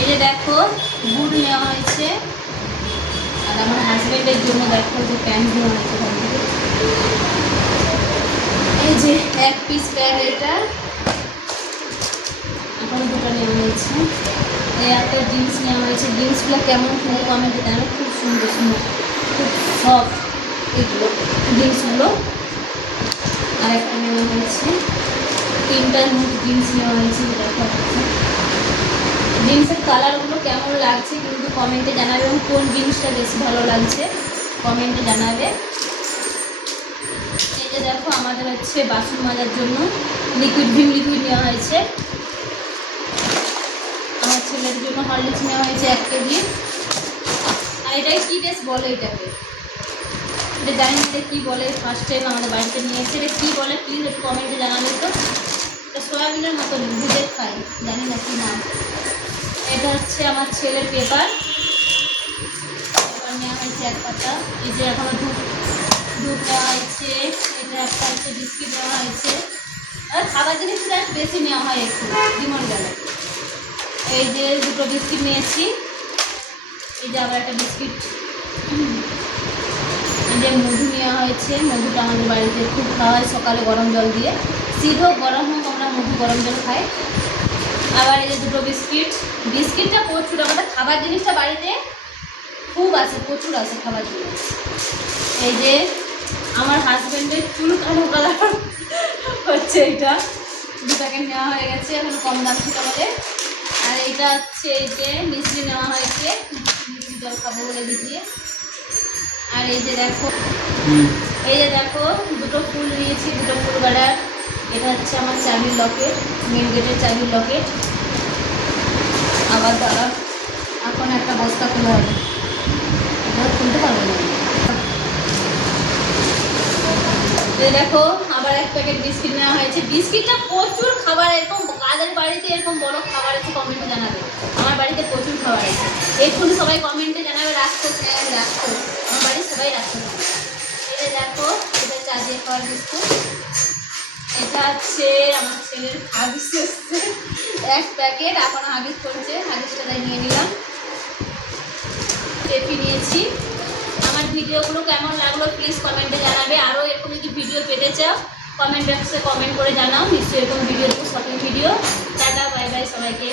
এই যে দেখো বুট নেওয়া হয়েছে, আর আমার হাজব্যান্ডের জন্য দেখো যে প্যান্ট নেওয়া হয়েছে ওখান থেকে। এই যে এক পিস প্যান্ট, এটা এখন দুটো নেওয়া হয়েছে। এই একটা জিন্স নেওয়া হয়েছে, জিন্সগুলো কেমন কিন্তু কমেন্টে জানাবে, খুব সুন্দর সুন্দর, খুব সফট এইগুলো জিন্সগুলো। আর একটা নেওয়া হয়েছে, তিনটার মধ্যে জিন্স নেওয়া হয়েছে। দেখো জিন্সের কালারগুলো কেমন লাগছে কিন্তু কমেন্টে জানাবে, এবং কোন জিন্সটা বেশি ভালো লাগছে কমেন্টে জানাবে। এই যে দেখো আমাদের হচ্ছে বাসন মাজার জন্য ভিম লিকুইড নেওয়া হয়েছে। আমার ছেলের জন্য হরলিক্স নেওয়া হয়েছে 1 কেজি। আর এটাকে কী টেস্ট বলে, এটাকে এটা জানি না এটা কী বলে, ফার্স্ট টাইম আমাদের বাড়িতে নিয়ে এসে। এটা কী বলে প্লিজ একটু কমেন্টে জানাবে তো। এটা সয়াবিনের মতো ভুজে খাই, জানি না কি নাম। এটা হচ্ছে আমার ছেলের পেপার নেওয়া হয়েছে 1 পাতা। এই যে এখনো দুধ নেওয়া হয়েছে। এটা একটা হচ্ছে বিস্কিট নেওয়া হয়েছে। আর খাবার জিনিসটা বেশি নেওয়া হয় একটু ডিমন গেলে। এই যে দুটো বিস্কিট নিয়েছি। এই যে আবার একটা বিস্কিট। এই যে মধু নেওয়া হয়েছে, মধুটা আমাদের বাড়িতে খুব খাওয়া হয় সকালে গরম জল দিয়ে, শীত হোক গরম হোক আমরা মধু গরম জল খাই। আবার এই যে দুটো বিস্কিট, বিস্কিটটা প্রচুর আমাদের খাবার জিনিসটা বাড়িতে খুব আছে, প্রচুর আছে খাবার জিনিস। এই যে আমার হাজব্যান্ডের চুল কালো কালার হচ্ছে, এটা 2 প্যাকেট নেওয়া হয়ে গেছে, এখন কম দাম ছিল বলে। আর এইটা হচ্ছে এই যে মিষ্টি নেওয়া হয়েছে, মিষ্টি জল খাবো বলে ভিজিয়ে। আর এই যে দেখো দুটো ফুল নিয়েছি, দুটো ফুল গাড়ার। এটা হচ্ছে আমার চাবির লকেট, মেন গেটের চাবির লকেট। আবার দাঁড়া, এখন একটা বস্তা খোলা হবে, এটা খুলতে পারবো না। দেখো আবার 1 প্যাকেট বিস্কিট নেওয়া হয়েছে। বিস্কিটটা প্রচুর খাবার, এরকম কাদের বাড়িতে এরকম বড় খাবার আছে কমেন্টে জানাবে। আমার বাড়িতে প্রচুর খাবার আছে, এক্ষুনি সবাই কমেন্টে জানাবে রাখতো, হ্যাঁ রাখতো, আমার বাড়ির সবাই রাখতো। এটা দেখো, এটা চা দিয়ে খাওয়ার বিস্কুট। এটা হচ্ছে আমার ছেলের হাগিস এসছে 1 প্যাকেট, এখন হাগিস করছে, হাগিসটা তাই নিয়ে নিলাম। টেপি নিয়েছি। আমার ভিডিওগুলো কেমন লাগলো প্লিজ কমেন্টে জানাবে। আরও এরকম যদি ভিডিও পেতে চাও কমেন্ট বক্সে কমেন্ট করে জানাও, নিশ্চয়ই এরকম ভিডিও দেবো, shopping video. Tata, bye bye সবাইকে।